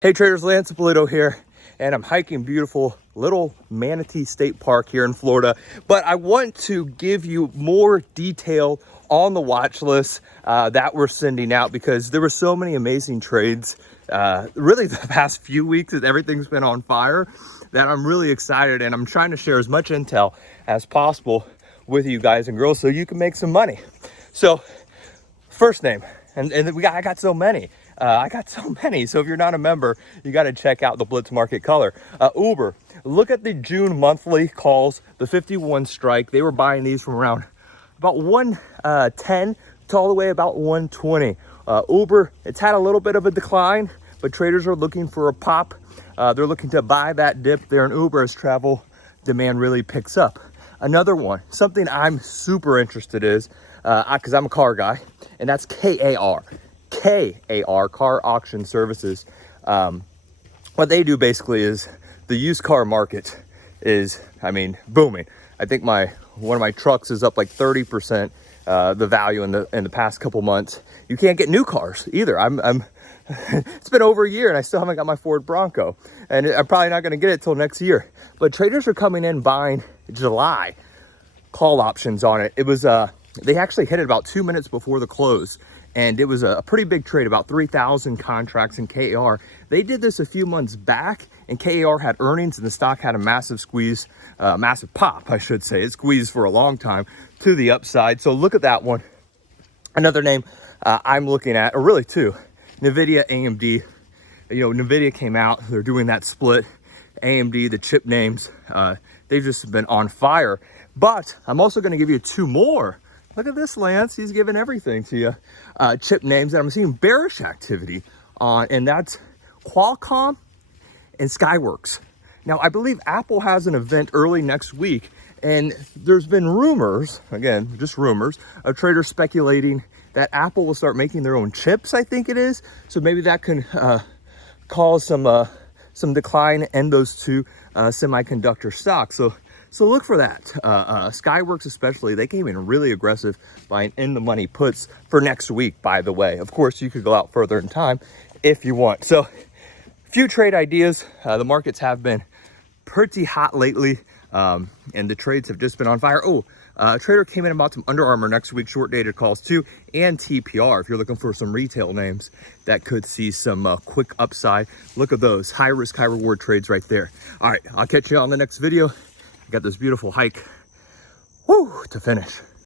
Hey traders, Lance Polito here, and I'm hiking beautiful little Manatee State Park here in Florida. But I want to give you more detail on the watch list that we're sending out because there were so many amazing trades. Really the past few weeks as everything's been on fire that I'm really excited, and I'm trying to share as much intel as possible with you guys and girls so you can make some money. So first name, and I got so many. So if you're not a member, you got to check out the Blitz Market color. Uber, look at the June monthly calls, the 51 strike. They were buying these from around about 110 to all the way about 120. Uber, it's had a little bit of a decline, but traders are looking for a pop. They're looking to buy that dip there in Uber as travel demand really picks up. Another one, something I'm super interested in is, because I'm a car guy, and that's KAR, Car Auction Services. What they do basically is the used car market is, booming. I think one of my trucks is up like 30%, the value in the past couple months. You can't get new cars either. It's been over a year and I still haven't got my Ford Bronco, and I'm probably not going to get it till next year. But traders are coming in buying July call options on it. It was they actually hit it about 2 minutes before the close, and it was a pretty big trade, about 3,000 contracts in KAR. They did this a few months back, and KAR had earnings, and the stock had a massive squeeze, massive pop, I should say. It squeezed for a long time to the upside. So look at that one. Another name I'm looking at, or really two, NVIDIA, AMD. NVIDIA came out, they're doing that split. AMD, the chip names, they've just been on fire. But I'm also going to give you two more. Look at this, Lance. He's giving everything to you. Chip names that I'm seeing bearish activity on, and that's Qualcomm and Skyworks. Now, I believe Apple has an event early next week, and there's been rumors, again, just rumors, of traders speculating that Apple will start making their own chips, I think it is. So maybe that can cause some decline in those two semiconductor stocks. So look for that. Skyworks especially, they came in really aggressive buying in the money puts for next week, by the way. Of course, you could go out further in time if you want. So few trade ideas. The markets have been pretty hot lately, and the trades have just been on fire. A trader came in about some Under Armour next week, short dated calls too, and TPR. If you're looking for some retail names that could see some quick upside, look at those high risk, high reward trades right there. All right, I'll catch you on the next video. I got this beautiful hike to finish.